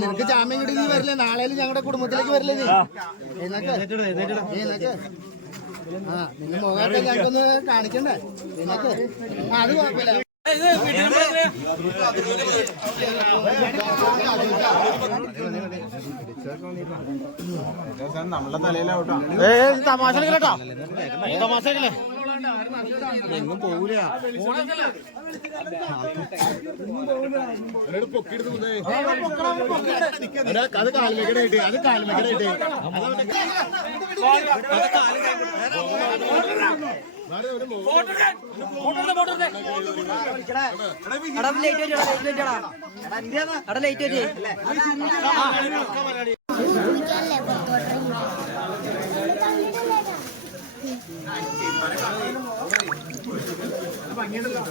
നിനക്ക് ജാമ്യം കിട്ടി നീ വരില്ലേ? നാളെ ഞങ്ങളുടെ കുടുംബത്തിലേക്ക് വരില്ലേ നീ? നിന്റെ മുഖമൊക്കെ ഞങ്ങൾക്കൊന്ന് കാണിക്കണ്ടേ? അത് കുഴപ്പമില്ല. നമ്മളെ തലയിലാവട്ടോ. തമാശ കേട്ടോ, തമാശ എങ്ങും പോകൂല. അത് കാൽമേക്കടായിട്ട്, അത് കാൽമേക്കടായിട്ട് ഭംഗിയുണ്ടല്ലോ.